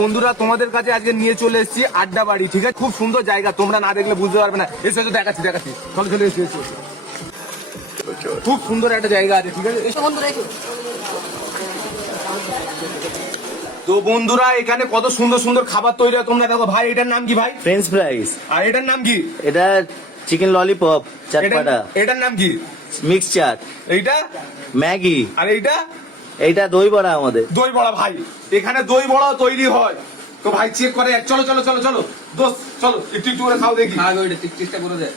বন্ধুরা তোমাদের কাছে আজকে নিয়ে চলে এসেছি আড্ডা বাড়ি, ঠিক আছে? খুব সুন্দর জায়গা, তোমরা না দেখলে বুঝতে পারবে না। এসে তো দেখাচ্ছি চলো চলে এসে খুব সুন্দর একটা জায়গা আছে, ঠিক আছে? তো বন্ধুরা এখানে কত সুন্দর সুন্দর খাবার তৈরি হয় তোমরা দেখো। ভাই এটার নাম কি ভাই? French fries. আর এটার নাম কি? এটা চিকেন ললিপপ, চাটপাটা। এটার নাম কি? মিক্স চাট। এইটা ম্যাগি। আর এইটা দই বড়া আমাদের। দই বড়া। ভাই এখানে দই বড়া তৈরি হয় তো ভাই চেক করে চলো চলো চলো চলো দোস্ত চলো একটু একটু করে খাও দেখি। চেষ্টা করে দে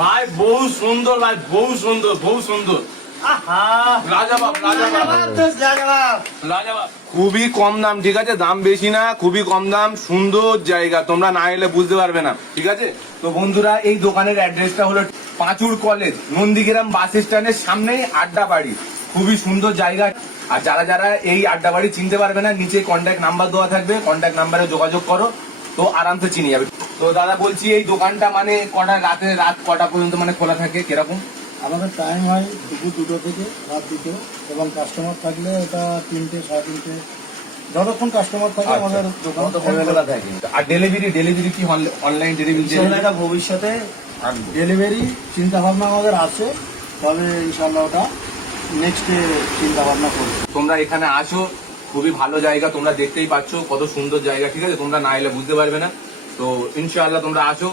ভাই। বহু সুন্দর ভাই, বহু সুন্দর, বহু সুন্দর। লাজবাব খুবই কম দাম, ঠিক আছে? দাম বেশি না, খুবই কম দাম, সুন্দর জায়গা, তোমরা না এলে বুঝতে পারবে না, ঠিক আছে? তো বন্ধুরা এই দোকানের অ্যাড্রেসটা হলো পাঁচুর কলেজ, নন্দীগ্রাম বাস স্ট্যান্ডের সামনেই আড্ডা বাড়ি। খুবই সুন্দর জায়গা। আর যারা যারা এই আড্ডা বাড়ি চিনতে পারবে না, নিচে কন্ট্যাক্ট নাম্বার দেওয়া থাকবে, কন্ট্যাক্ট নাম্বারে যোগাযোগ করো, তো আরামসে চিনে যাবে। তো দাদা বলছি এই দোকানটা মানে রাত কটা পর্যন্ত মানে খোলা থাকে, কিরকম? আমাদের টাইম হয় দুপুর 2টো থেকে রাত 2টো, এবং কাস্টমার থাকলে এটা 3টে 3:30, যতক্ষণ কাস্টমার থাকে আমাদের দোকান খোলা থাকে। আর ডেলিভারি কি অনলাইন ডেলিভারি? এটা ভবিষ্যতে ডেলিভারি চিন্তা ভাবনা আমাদের আছে, তবে ইনশাল্লাহ ওটা নেক্সট চিন্তা ভাবনা করবো। তোমরা এখানে আসো, খুবই ভালো জায়গা, তোমরা দেখতেই পাচ্ছ কত সুন্দর জায়গা, ঠিক আছে? তোমরা না এলে বুঝতে পারবে না। তো ইনশাআল্লাহ তোমরা আসো।